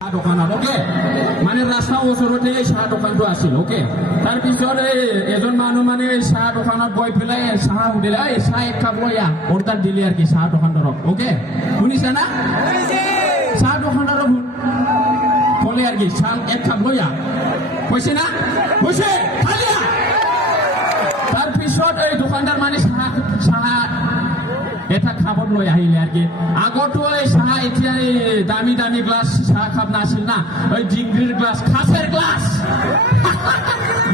দোকানত ওকে মানে ৰাস্তাৰ ওচৰতে চাহ দোকানটো আছিল ওকে তাৰপিছত এজন মানুহ মানে চাহ দোকানত গৈ পেলাই চাহ সুধিলে এই চাহ এক কাপ লৈ আহ অৰ্ডাৰ দিলে আৰু কি চাহ দোকানদাৰক ওকে শুনিছা না চাহ দোকানদাৰক ক'লে আৰু কি চাহ এক কাপ লৈ আহ কৈছে না কৈছে খালি আহ তাৰপিছত এই দোকানদাৰ মানে চাহ এটা খাবত লৈ আহিলে আর কি আগতো এই চাহ এতিয়া এই দামি দামি গ্লাস চাহ খাব নাছিল না ওই ডিগ্রির গ্লাস খাসের গ্লাস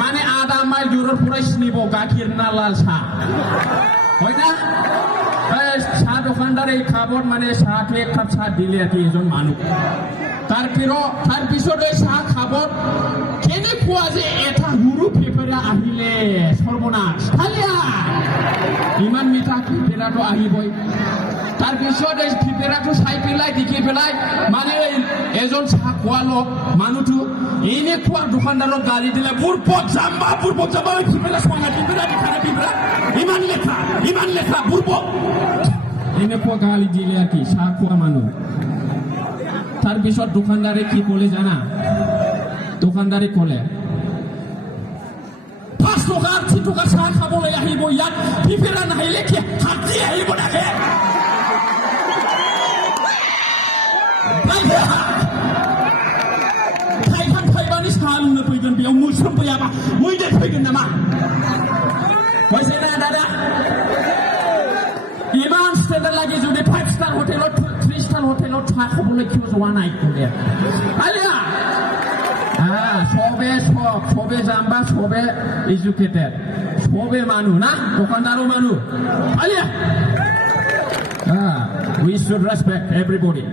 মানে আধা মাইল দূরের পুরাই নিব গাখির না লাল চাহ হয় না চাহ দোকানদার এই খাবত মানে চাহকে এক কাপ চাহ দিলে আর কি এজন মানুহ তাৰপিছত এই চাহ খাবত কেনেকুৱা যে এটা সৰু ফেফেৰা আহিলে সৰ্বনাশ খালিয়া ইমান মিঠা ফেফেৰাটো আহিবই তাৰপিছত এই ফেফেৰাটো চাই পেলাই দেখি পেলাই মানে এজন চাহ খোৱা লোক মানুহটো এনেকুৱা দোকানদাৰক গালি দিলে বুৰ্বক জাম্বা ফেফেৰা চোৱা নাই ফেফেৰা ইমান লেখা বুৰ্বক এনেকুৱা গালি দিলে আৰ কি চাহ খোৱা মানুহ তাৰপিছত দোকানদাৰে কি ক'লে জানা দোকানদাৰে ক'লে 5 টকা 10 টকা চাহ খাবলৈ আহিব ইয়াত ফিফেৰা নাহিলে কি হাতী আহিব নাহে খাইবানি চাহ লোंनो फैगोन बेयाव मुसुम फैयाबा मैदेर फैगोन नामा কৈছে না দাদা ইমান ষ্টেণ্ডাৰ্ড লাগে যদি 5 ষ্টাৰ হোটেলত 3 ষ্টাৰ হোটেলত চাহ খাবলৈ কিয় যোৱা নাই ক'লে আলিয়া সবে জাম্বা সবে এডুকেটেড সবে মানুহ না দোকানদারও মানুহ Alia we should respect everybody